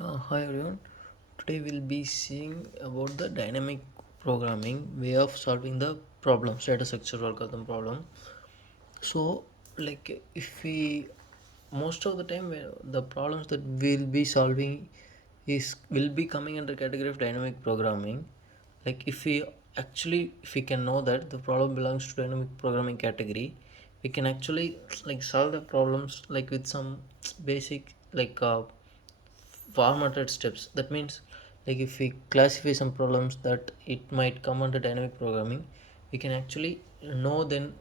Hi everyone. Today we'll be seeing about the dynamic programming way of solving the problem, status structure algorithm problem. So, like if we most of the time the problems that we'll be solving is will be coming under category of dynamic programming. Like if we can know that the problem belongs to dynamic programming category, we can actually like solve the problems like with some basic formatted steps. That means like if we classify some problems that it might come under dynamic programming, we can actually know then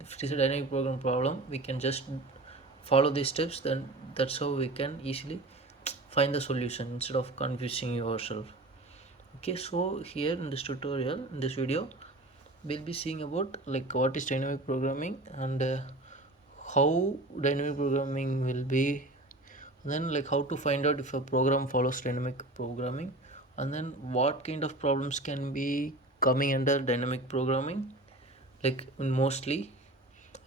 if it is a dynamic program problem, we can just follow these steps, then that's how we can easily find the solution instead of confusing yourself. Okay, so here in this tutorial, in this video, we'll be seeing about like what is dynamic programming and how dynamic programming will be, then like how to find out if a program follows dynamic programming, and then what kind of problems can be coming under dynamic programming, like mostly.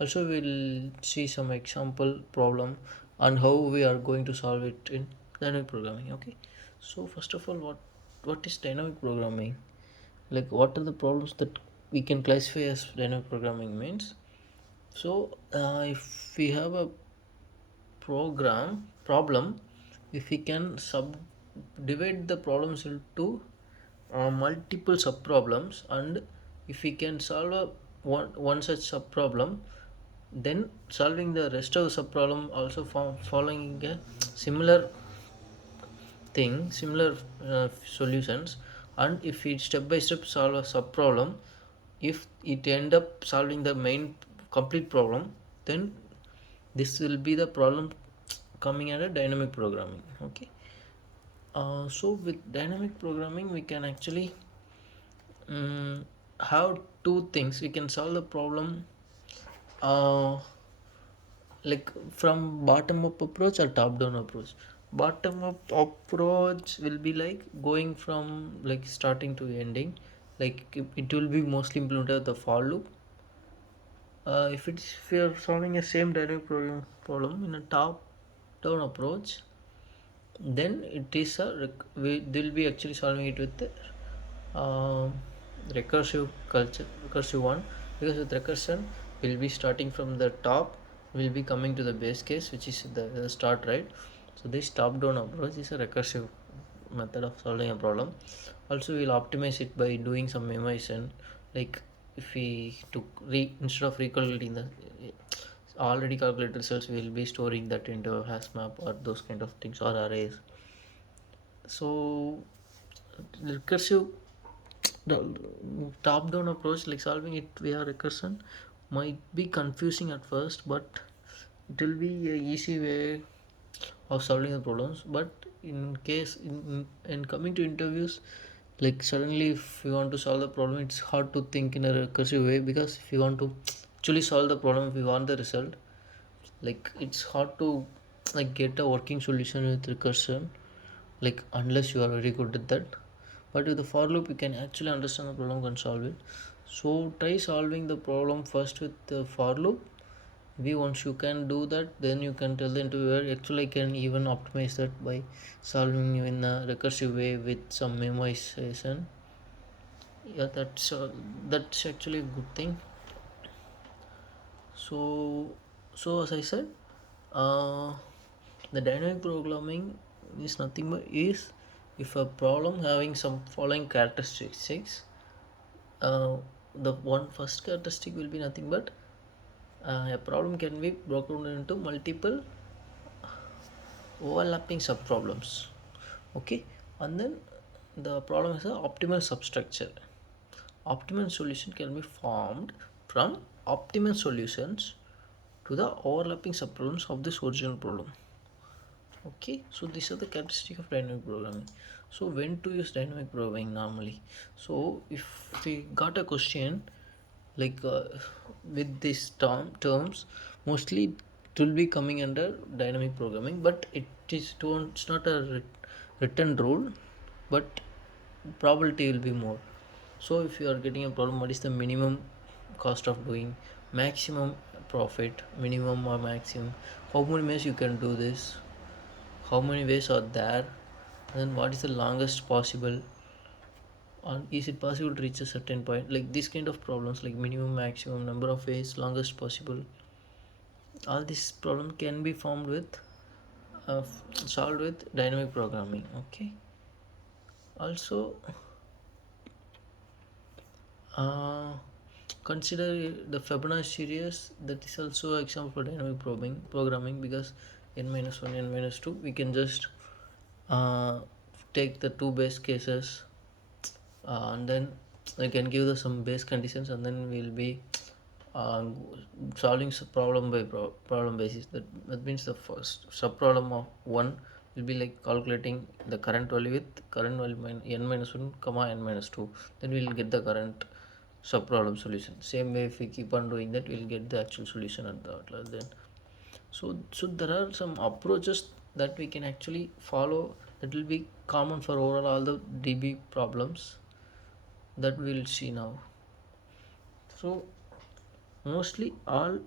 Also we'll see some example problem and how we are going to solve it in dynamic programming. Okay, so first of all, what is dynamic programming, like what are the problems that we can classify as dynamic programming means. So if we have a problem, if we can sub divide the problems into multiple sub problems, and if we can solve one such sub problem, then solving the rest of the sub problem also following a similar thing, similar solutions. And if we step by step solve a sub problem, if it end up solving the main complete problem, then this will be the problem coming under dynamic programming. Okay, so with dynamic programming we can actually have two things. We can solve the problem uh, like from bottom up approach or top down approach. Bottom up approach will be like going from like starting to ending, like it will be mostly implemented the for loop. If we are solving a same dynamic problem in a top down approach, then it is we will be actually solving it with um, recursive one, because with recursion we'll be starting from the top, we'll be coming to the base case which is the start, right? So this top down approach is a recursive method of solving a problem. Also we'll optimize it by doing some memoization, like if we took instead of recalculating the already calculated results, we'll be storing that into a hash map or those kind of things or arrays. So recursive, the top down approach like solving it via recursion might be confusing at first, but it will be a easy way of solving the problems. But in case in coming to interviews, like suddenly if you want to solve the problem, it's hard to think in a recursive way, because if you want to actually solve the problem, if you want the result, like it's hard to like get a working solution with recursion, like unless you are very good at that. But with the for loop you can actually understand the problem and solve it. So try solving the problem first with the for loop. Maybe once you can do that, then you can tell the interviewer actually I can even optimize that by solving in a recursive way with some memoization. Yeah, that's actually a good thing. So so as I said, uh, the dynamic programming is nothing but is if a problem having some following characteristics, uh, the one first characteristic will be nothing but a problem can be broken into multiple overlapping subproblems. Okay, and then the problem is an optimal substructure. Optimal solution can be formed from optimal solutions to the overlapping subproblems of this original problem. Okay, so these are the characteristics of dynamic programming. So when to use dynamic programming normally? So if we got a question like with these terms, mostly it will be coming under dynamic programming, but it's not a written rule, but probability will be more. So if you are getting a problem, what is the minimum cost of doing, maximum profit, minimum or maximum, how many ways you can do this, how many ways are there, And then what is the longest possible, or is it possible to reach a certain point, like these kind of problems, like minimum, maximum, number of ways, longest possible. All these problems can be formed with solved with dynamic programming. Okay. Also, uh, consider the Fibonacci series. That is also an example for dynamic programming, because n minus 1, n minus 2, we can just uh, take the two base cases, and then we can give the some base conditions, and then we'll be uh, solving problem by problem basis. That means the first sub problem of 1 will be like calculating the current value with current value n minus 1 comma n minus 2, then we'll get the current sub problem solution. Same way, if we keep on doing that, we'll get the actual solution at the outlet. Then so there are some approaches that we can actually follow that will be common for overall all the db problems that we'll see now. So mostly all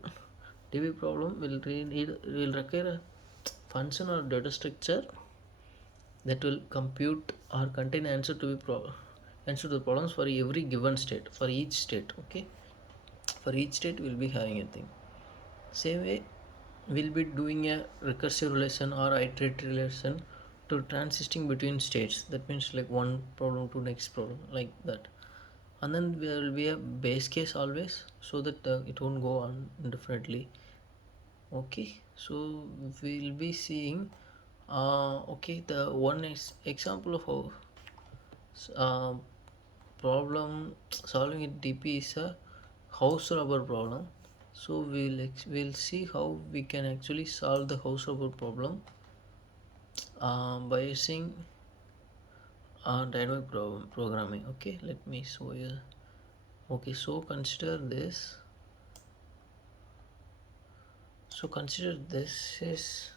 db problem will require a function or data structure that will compute or contain answer to answer to the problems for every given state, for each state. Okay, for each state we'll be having a thing. Same way, we'll be doing a recursive relation or iterative relation to transisting between states. That means like one problem to next problem, like that. And then there will be a base case always, so that it won't go on indefinitely. Okay, so we'll be seeing okay, the one example of how uh, problem solving in DP is a house rubber problem. So we'll see how we can actually solve the house rubber problem by using dynamic programming. Okay, let me show you. Okay, so consider this. So consider this is,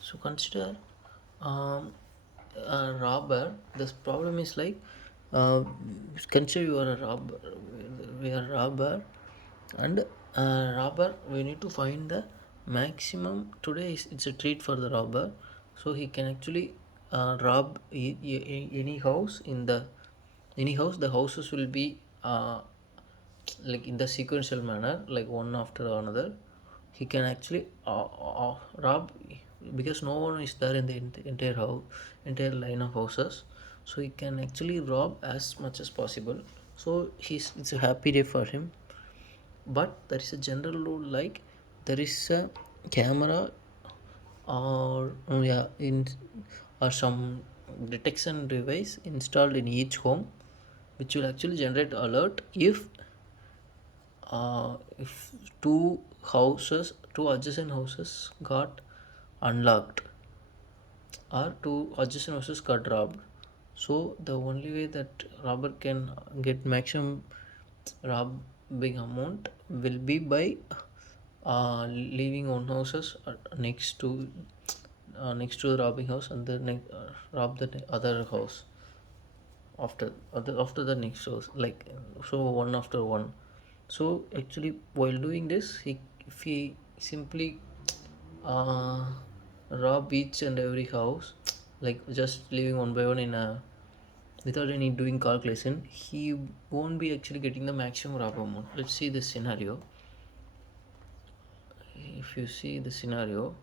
so consider um, a robber. This problem is like, uh, consider you are a robber. We are a robber, and robber, we need to find the maximum. Today is, it's a treat for the robber, so he can actually rob any house in the any house. The houses will be like in the sequential manner, like one after another. He can actually rob, because no one is there in the entire house, entire line of houses. So he can actually rob as much as possible. So it's a happy day for him. But there is a general rule, like there is a camera, or yeah, in or some detection device installed in each home, which will actually generate alert if two adjacent houses got unlocked, or two adjacent houses got robbed. So the only way that robber can get maximum robbing amount will be by leaving one houses next to the robbing house, and then rob the other house after the next house, like so, one after one. So actually, while doing this, if he simply uh, rob each and every house, like just leaving one by one in a without any doing calculation, he won't be actually getting the maximum rob amount. Let's see this scenario. If you see the scenario,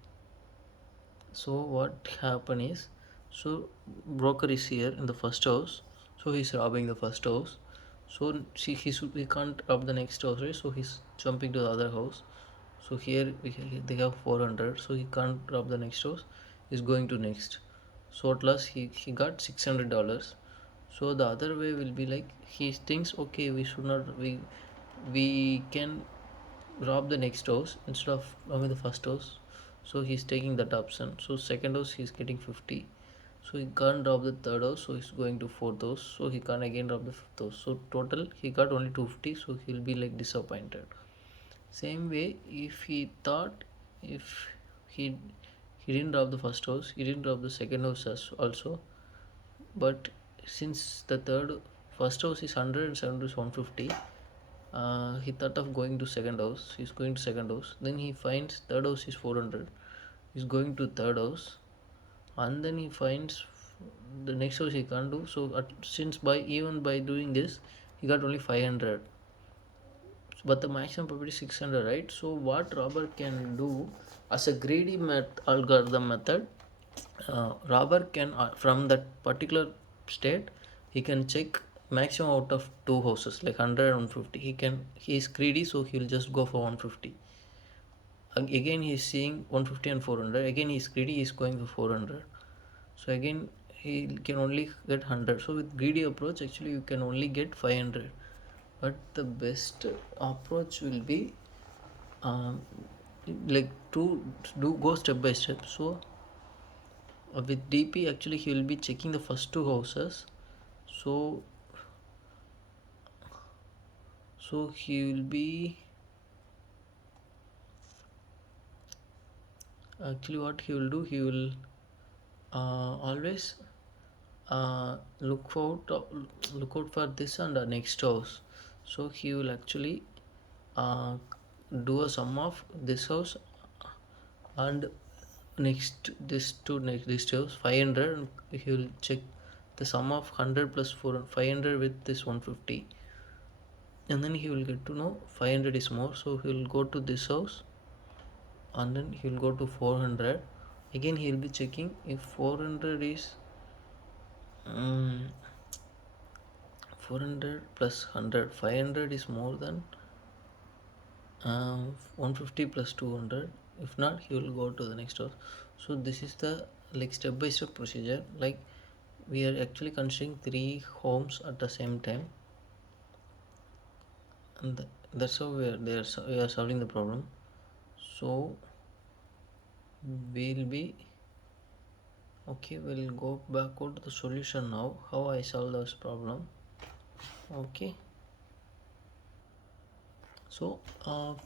so what happen is, so broker is here in the first house, so he's robbing the first house. So see, he can't rob the next house, right? So he's jumping to the other house. So here they have 400, so he can't rob the next house. He's going to next. So at last he got $600. So the other way will be like, he thinks, okay, we should not, we can rob the next house instead of robbing the first house. So he's taking that option. So second house he's getting 50. So he can't rob the third house, so he's going to fourth house. So he can't again rob the fifth house. So total he got only 250. So he'll be like disappointed. Same way, if he thought, if he he didn't rob the first house, he didn't rob the second house also. But since the third first house is 100 and second is 150, He thought of going to second house. He's going to second house. Then he finds third house is 400. He's going to third house, and then he finds the next house he can't do. So since by even by doing this, he got only 500. But the maximum probability is 600, right? So what robber can do as a greedy algorithm method, robber can from that particular state he can check maximum out of two houses like 100 and 150. He is greedy, so he'll just go for 150. Again he is seeing 150 and 400. Again he is greedy, he is going for 400. So again he can only get 100. So with greedy approach actually you can only get 500. But the best approach will be like to do go step by step. So with DP actually he will be checking the first two houses. So he will be actually what he will do, he will always look out for this and the next house. So he will actually uh, do a sum of this house and next this house 500, and he will check the sum of 100 plus 500 with this 150, and then he will get to know 500 is more, so he will go to this house and then he will go to 400. Again he will be checking if 400 is 400 plus 100, 500 is more than 150 plus 200. If not, he will go to the next house. So this is the like step by step procedure. Like we are actually considering three homes at the same time, and that's how we are solving the problem. So we'll be okay. We'll go backward to the solution now. How I solve this problem. Okay. So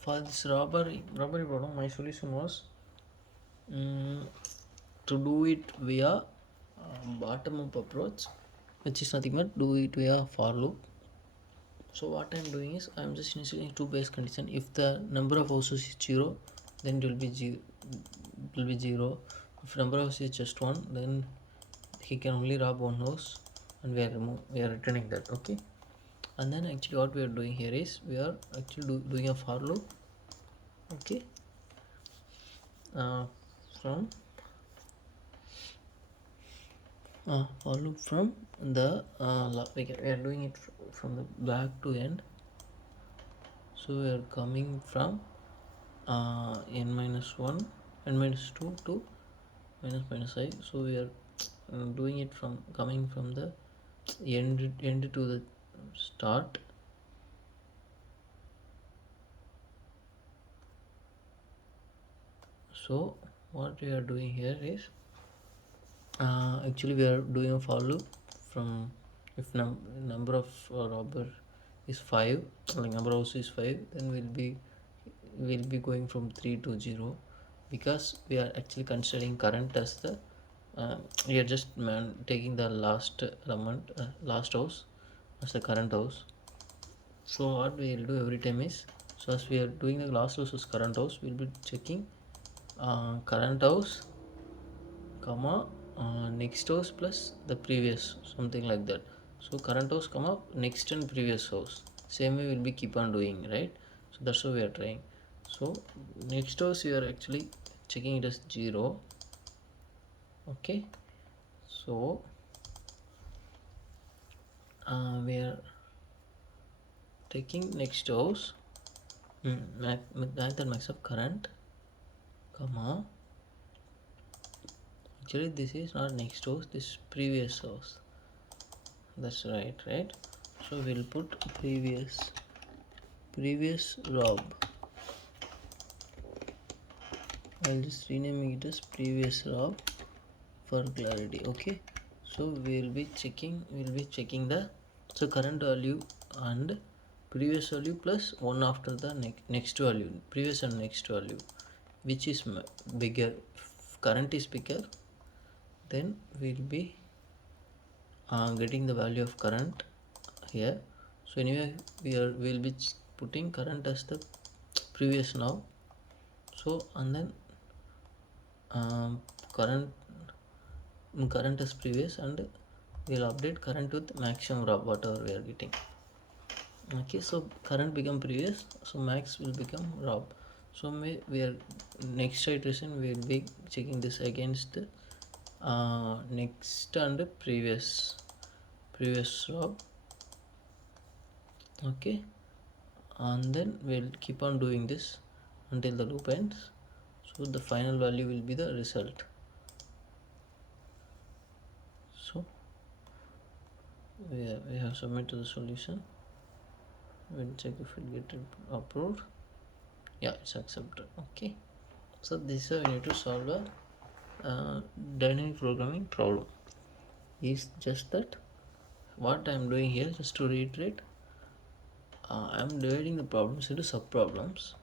for this robbery problem, my solution was to do it via bottom up approach, which is nothing but do it via for loop. So what I'm doing is I'm just initiating two base condition. If the number of houses is 0, then it will be 0. If number of houses is just 1, then he can only rob one house, and we are returning that. Okay. And then actually what we are doing here is we are actually doing a for loop. Okay. From for loop from the we are doing it from the back to end. So we are coming from n minus 1, n minus 2 to minus I. So we are doing it from coming from the end to the start. So what we are doing here is actually we are doing a for loop from if number of robber is 5, like number of is 5, then we'll be going from 3 to 0, because we are actually considering current as the we are just taking the last element last house as the current house. So what we will do every time is, so as we are doing the last house as current house, we'll be checking current house comma next house plus the previous, something like that. So current house comma next and previous house, same way we'll be keep on doing, right? So that's what we are trying. So next house we are actually checking it as 0. Okay. So we are taking next house that max of current comma, actually this is not next house, this is previous house. That's right. So we'll put previous rob. I'll just renaming it as previous rob for clarity. Okay. So we'll be checking the current value and previous value plus 1 after the next value, previous and next value, which is bigger. If current is bigger, then we'll be getting the value of current here. So anyway we'll be putting current as the previous now. So and then um, current current as previous, and we'll update current with maximum raw whatever we are getting. Okay, so current become previous, so max will become raw. So we are next iteration we will be checking this against next and previous raw. Okay, and then we'll keep on doing this until the loop ends, so the final value will be the result. So we have submitted the solution. We'll check if it get approved. Yeah, it's accepted. Okay, so this is how we need to solve a dynamic programming problem. Is just that what I'm doing here, just to reiterate, I'm dividing the problems into sub problems.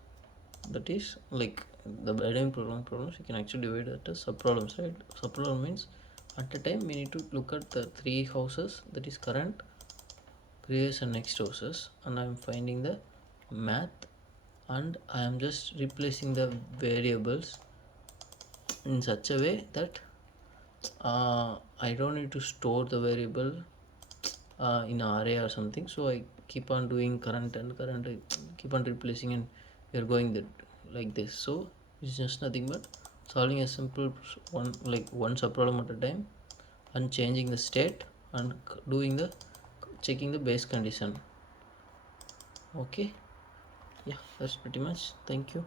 That is like the dynamic programming problems, you can actually divide it as sub problems, right? Sub problem means at a time we need to look at the three houses, that is current, previous and next houses, and I'm finding the math, and I am just replacing the variables in such a way that I don't need to store the variable in an array or something. So I keep on doing current and current, I keep on replacing, and we are going that like this. So it's just nothing but solving a simple one, like one subproblem at a time, and changing the state and doing the checking the base condition. Okay, yeah, that's pretty much. Thank you.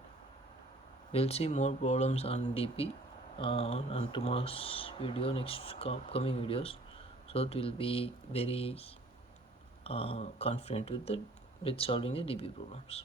We'll see more problems on DP on tomorrow's video, next upcoming videos, so it will be very confident with solving the DP problems.